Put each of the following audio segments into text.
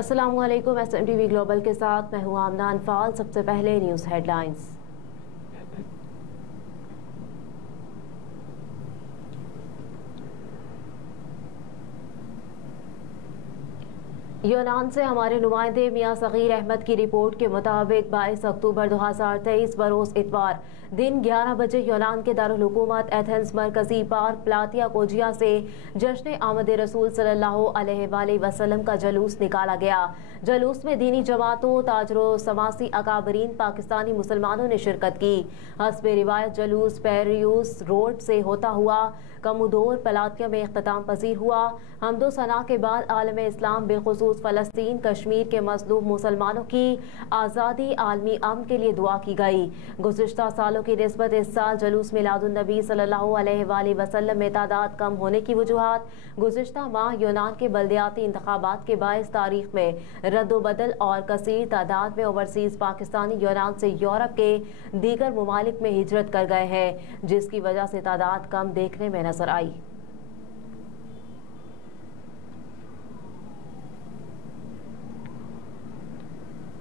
अस्सलामुअलैकुम। SMTV global के साथ मैं हूं आमना अनफाल। सबसे पहले न्यूज़ हेडलाइंस। यूनान से हमारे नुमाइंदे मियां सगीर अहमद की रिपोर्ट के मुताबिक 22 अक्टूबर 2023 बरोज़ इतवार दिन 11 बजे यूनान के दारुल हुकूमत एथेंस मरकजी पार्क प्लातिया कोजिया से जश्न आमद रसूल सल्लल्लाहु अलैहि वसल्लम का जलूस निकाला गया। जलूस में दीनी जमातों, ताजरो समासी अकाबरीन पाकिस्तानी मुसलमानों ने शिरकत की। हस्बे रिवायत जलूस पेरियूस रोड से होता हुआ कमुदोर प्लातिया में इख्तिताम पजीर हुआ। हमदो सना के बाद आलम इस्लाम बिलखुसूस फ़लस्तीन कश्मीर के मज़लूम मुसलमानों की आज़ादी आलमी अमन के लिए दुआ की गई। गुज़िश्ता सालों की निस्बत इस साल जलूस मिलादुन नबी सल्लल्लाहु अलैहि वसल्लम में तादाद कम होने की वजूहात गुज़िश्ता माह यूनान के बल्दियाती इंतखाबात के बाइस तारीख में रद्दोबदल और कसीर तादाद में ओवरसीज़ पाकिस्तानी यूनान से यूरोप के दीगर ममालिक में हिजरत कर गए हैं, जिसकी वजह से तादाद कम देखने में नजर आई।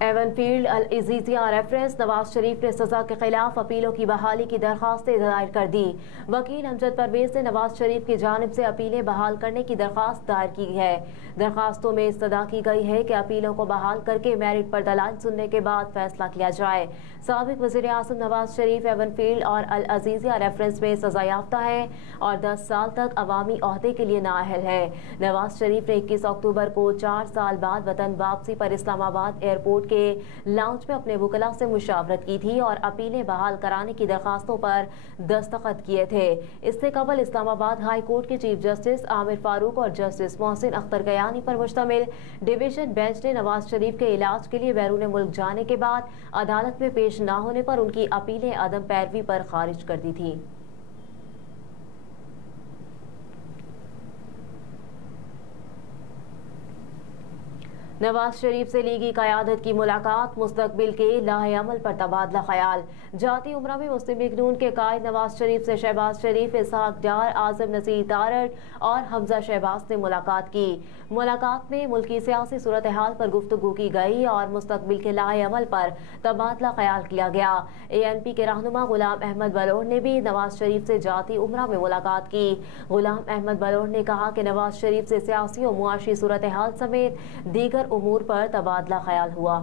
एवनफील्ड अल इज़ीज़िया रेफरेंस नवाज शरीफ ने सजा के खिलाफ अपीलों की बहाली की दरखास्तें दायर कर दी। वकील अमजद परवेज ने नवाज शरीफ की जानिब से अपीलें बहाल करने की दरखास्त दायर की है। दरखास्तों में इस्तदा की गई है कि अपीलों को बहाल करके मेरिट पर दलाल सुनने के बाद फैसला किया जाए। साबिक वज़ीर आज़म नवाज शरीफ एवनफील्ड और अल इज़ीज़िया रेफरेंस में सजा याफ्ता है और 10 साल तक अवामी ओहदे के लिए नाअहल है। नवाज शरीफ ने 21 अक्टूबर को 4 साल बाद वतन वापसी पर इस्लामाबाद एयरपोर्ट के लाउंज में अपने वकला से मुशावरत की थी और अपीलें बहाल कराने की दरखास्तों पर दस्तखत किए थे। इससे कबल इस्लामाबाद हाई कोर्ट के चीफ जस्टिस आमिर फारूक और जस्टिस मोहसिन अख्तर गयानी पर मुश्तमिल डिवीजन बेंच ने नवाज शरीफ के इलाज के लिए बैरून मुल्क जाने के बाद अदालत में पेश न होने पर उनकी अपीलें अदम पैरवी पर खारिज कर दी थी। नवाज शरीफ से लीगी क़यादत की मुलाकात, मुस्तकबिल के लाहे अमल पर तबादला ख्याल। जाती उम्रा में मुस्लिम लीग नून के कायद नवाज शरीफ से शहबाज शरीफ, इसहाक डार, आज़म नसीर तारड़ और हमजा शहबाज ने मुलाकात की। मुलाकात में मुल्की सियासी सूरत हाल पर गुफ्तगू की गई और मुस्तकबिल के लाहे अमल पर तबादला ख्याल किया गया। ANP के रहनुमा गुलाम अहमद बलोच ने भी नवाज शरीफ से जाती उम्रा में मुलाकात की। गुलाम अहमद बलोच ने कहा कि नवाज शरीफ से सियासी और मुआशी सूरत हाल समेत दीगर उमूर पर तबादला ख्याल हुआ।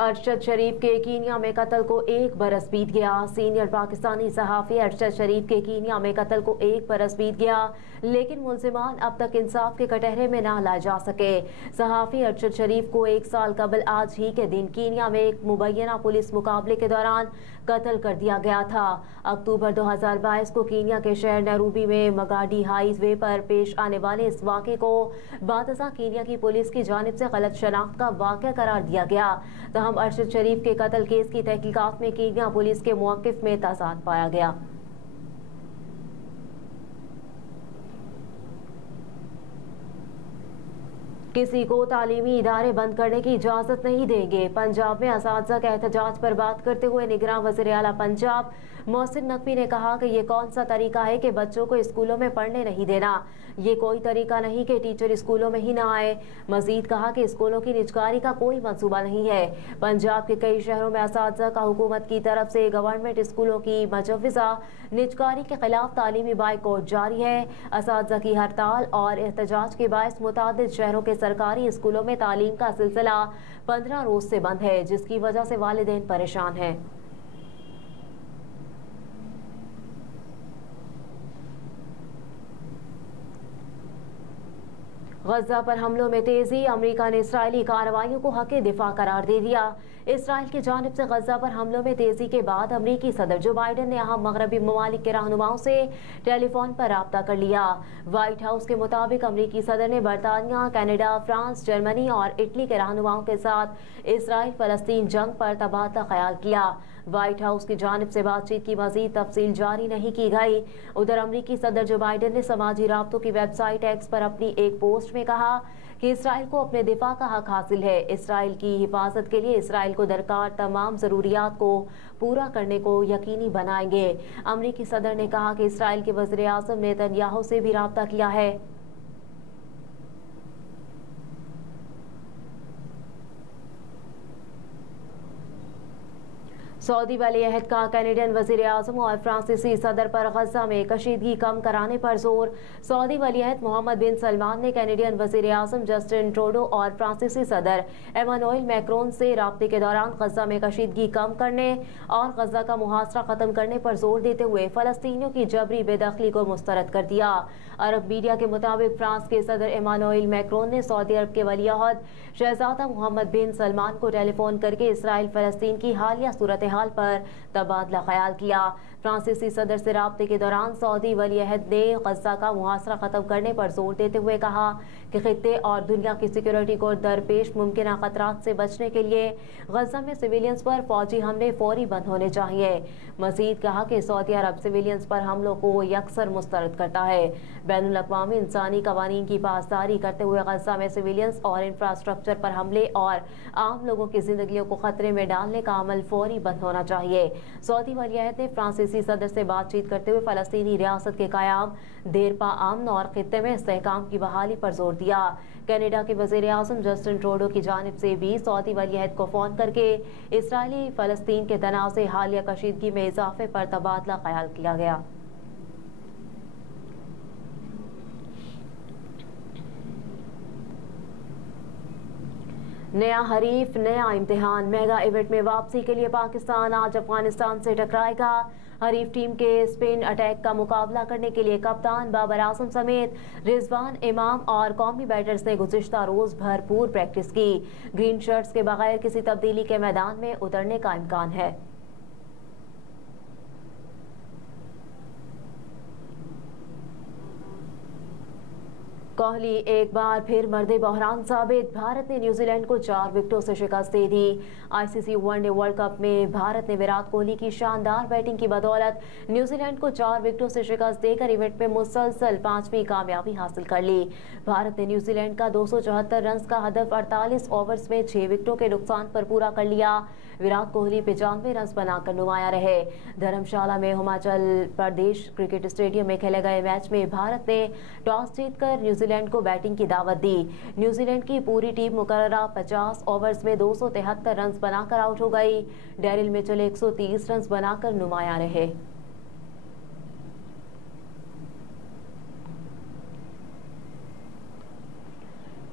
अरशद शरीफ के कीनिया में कत्ल को 1 बरस बीत गया। सीनियर पाकिस्तानी सहाफ़ी अरशद शरीफ के कीनिया में कत्ल को 1 बरस बीत गया, लेकिन मुल्ज़िमान अब तक इंसाफ के कटहरे में ना लाए जा सके। सहाफ़ी अरशद शरीफ को 1 साल कबल आज ही के दिन कीनिया में एक मुबैना पुलिस मुकाबले के दौरान कत्ल कर दिया गया था। अक्टूबर 2022 को कीनिया के शहर नैरोबी में मगाडी हाईवे पर पेश आने वाले इस वाक़े को बादशाह कीनिया की पुलिस की जानिब से गलत शनाख्त का वाक़या करार दिया गया। अरशद शरीफ के कत्ल केस की तहकीकात में कीनिया पुलिस के मौक़िफ़ में तज़ाद पाया गया। किसी को तालीमी इदारे बंद करने की इजाज़त नहीं देंगे। पंजाब में असातिज़ा के एहतजाज पर बात करते हुए निगरान वज़ीर आला पंजाब मोहसिन नकवी ने कहा कि ये कौन सा तरीका है कि बच्चों को स्कूलों में पढ़ने नहीं देना। ये कोई तरीका नहीं कि टीचर स्कूलों में ही ना आए। मजीद कहा कि स्कूलों की निजकारी का कोई मंसूबा नहीं है। पंजाब के कई शहरों में असातिज़ा का हुकूमत की तरफ से गवर्नमेंट स्कूलों की मजवज़ा निजकारी के खिलाफ तालीमी बाइकॉट जारी है। असातिज़ा की हड़ताल और एहतजाज के बायस मुतादिद शहरों के सरकारी स्कूलों में तालीम का सिलसिला 15 रोज से बंद है, जिसकी वजह से वालिदैन परेशान हैं। गजा पर हमलों में तेजी, अमेरिका ने इसराइली कार्रवाइयों को हक़ दिफा करार दे दिया। इसराइल की जानिब से गजा पर हमलों में तेजी के बाद अमेरिकी सदर जो बाइडन ने अहम मगरबी ममालिक के रहनुमाओं से टेलीफोन पर राब्ता कर लिया। व्हाइट हाउस के मुताबिक अमेरिकी सदर ने बरतानिया, कनाडा, फ्रांस, जर्मनी और इटली के रहनुमाओं के साथ इसराइल फलस्तीन जंग पर तबादला ख्याल किया। व्हाइट हाउस की जानिब से बातचीत की मजीद तफसील जारी नहीं की गई। उधर अमेरिकी सदर जो बाइडन ने समाजी राब्तों की वेबसाइट एक्स पर अपनी एक पोस्ट में कहा कि इसराइल को अपने दिफा का हक हासिल है। इसराइल की हिफाजत के लिए इसराइल को दरकार तमाम ज़रूरियात को पूरा करने को यकीनी बनाएंगे। अमरीकी सदर ने कहा कि इसराइल के वज़ीर आज़म नेतन्याहू से भी राब्ता किया है। सऊदी वली अहद का कैनेडियन वज़ीर आज़म और फ्रांसीसी सदर पर गजा में कशीदगी कम कराने पर जोर। सऊदी वली अहद मोहम्मद बिन सलमान ने कैनेडियन वज़ीर आज़म जस्टिन ट्रूडो और फ्रांसीसी सदर एमानुएल मैक्रोन से राब्ते के दौरान गजा में कशीदगी कम करने और गजा का मुहासरा ख़त्म करने पर जोर देते हुए फ़लस्तीनियों की जबरी बेदखली को मुस्तरद कर दिया। अरब मीडिया के मुताबिक फ्रांस के सदर एमानुएल मैक्रोन ने सऊदी अरब के वली अहद शहजादा मोहम्मद बिन सलमान को टेलीफोन करके इसराइल फ़लस्तीन की हालिया सूरत हाल पर तबादला ख्याल किया। फ्रांसीसी सदर से राब्ते के दौरान सऊदी वली अहद ने गजा का मुहासरा ख़त्म करने पर जोर देते हुए कहा कि खित्ते और दुनिया की सिक्योरिटी को दरपेश मुमकिन खतरात से बचने के लिए गजा में सिविलियंस पर फौजी हमले फौरी बंद होने चाहिए। मजीद कहा कि सऊदी अरब सिविलियंस पर हमलों को यकसर मुस्तरद करता है। बैनुल अक़वामी इंसानी कवानीन की पासदारी करते हुए गजा में सिविलियंस और इंफ्रास्ट्रक्चर पर हमले और आम लोगों की जिंदगियों को खतरे में डालने का अमल फौरी बंद होना चाहिए। सऊदी वली अहद ने फ्रांसीसी सदर से बातचीत करते हुए फ़लस्तीनी रियासत के क़याम, देरपा अमन और खित्ते में इस्तेहकाम की बहाली पर जोर दिया। कनाडा के वज़ीर आज़म जस्टिन ट्रूडो की जानिब से भी सऊदी वली अहद को फ़ोन करके इसराइली फ़लस्तीन के तनाव से हालिया कशीदगी में इजाफे पर तबादला ख्याल किया गया। नया हरीफ नया इम्तिहान। मेगा इवेंट में वापसी के लिए पाकिस्तान आज अफगानिस्तान से टकराएगा। हरीफ टीम के स्पिन अटैक का मुकाबला करने के लिए कप्तान बाबर आजम समेत रिजवान इमाम और कौमी बैटर्स ने गुज़िश्ता रोज भरपूर प्रैक्टिस की। ग्रीन शर्ट्स के बगैर किसी तब्दीली के मैदान में उतरने का इम्कान है। कोहली एक बार फिर मर्दे बहरान साबित। भारत ने न्यूजीलैंड को 4 विकेटों से शिकस्त दे दी। आईसीसी वनडे वर्ल्ड कप में भारत ने विराट कोहली की शानदार बैटिंग की बदौलत न्यूजीलैंड को 4 विकेटों से शिकस्त देकर इवेंट में मुसलसल 5वीं कामयाबी हासिल कर ली। भारत ने न्यूजीलैंड का 274 रन का हदफ 48 ओवर्स में 6 विकेटों के नुकसान पर पूरा कर लिया। विराट कोहली 95 रन बनाकर नुमाया रहे। धर्मशाला में हिमाचल प्रदेश क्रिकेट स्टेडियम में खेले गए मैच में भारत ने टॉस जीतकर न्यूजीलैंड को बैटिंग की दावत दी। न्यूजीलैंड की पूरी टीम मुकर्ररा 50 ओवर्स में 273 रन बनाकर आउट हो गई। डेरिल मिचेल 130 रन बनाकर नुमाया रहे।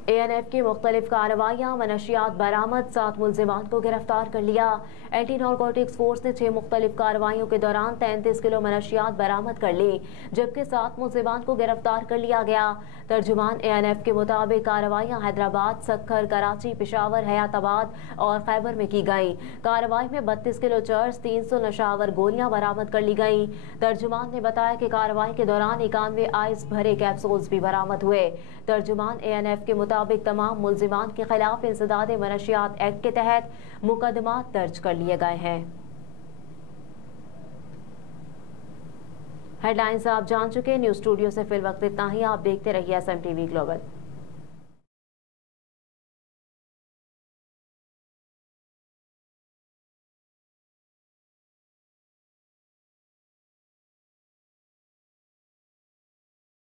ANF की मुख्तलिफ कार्रवाइयाँ, मनशियात बरामद, 7 मुल्जिमान को गिरफ्तार कर लिया। एंटी नारकोटिक्स फोर्स ने 6 मुख्तलिफ कार्रवाइयों के दौरान 33 किलो मनशियात बरामद कर ली, जबकि 7 मुल्जिमान को गिरफ्तार कर लिया गया। तर्जुमान ANF के मुताबिक कार्रवाइयाँ हैदराबाद, सक्खर, कराची, पेशावर, हयाताबाद और खैबर में की गई। कार्रवाई में 32 किलो चर्स, 300 नशावर गोलियां बरामद कर ली गई। तर्जुमान ने बताया कि कार्रवाई के दौरान 91 आइस भरे कैप्सूल्स भी बरामद हुए। तर्जुमान ANF के मुताबिक तमाम मुल्जिमान के खिलाफ इंसदाद मनशियात एक्ट के तहत मुकदमा दर्ज कर लिए गए हैं। हेडलाइंस आप जान चुके। न्यूज़ स्टूडियो से फिल वक्त इतना ही। आप देखते रहिए SMTV ग्लोबल।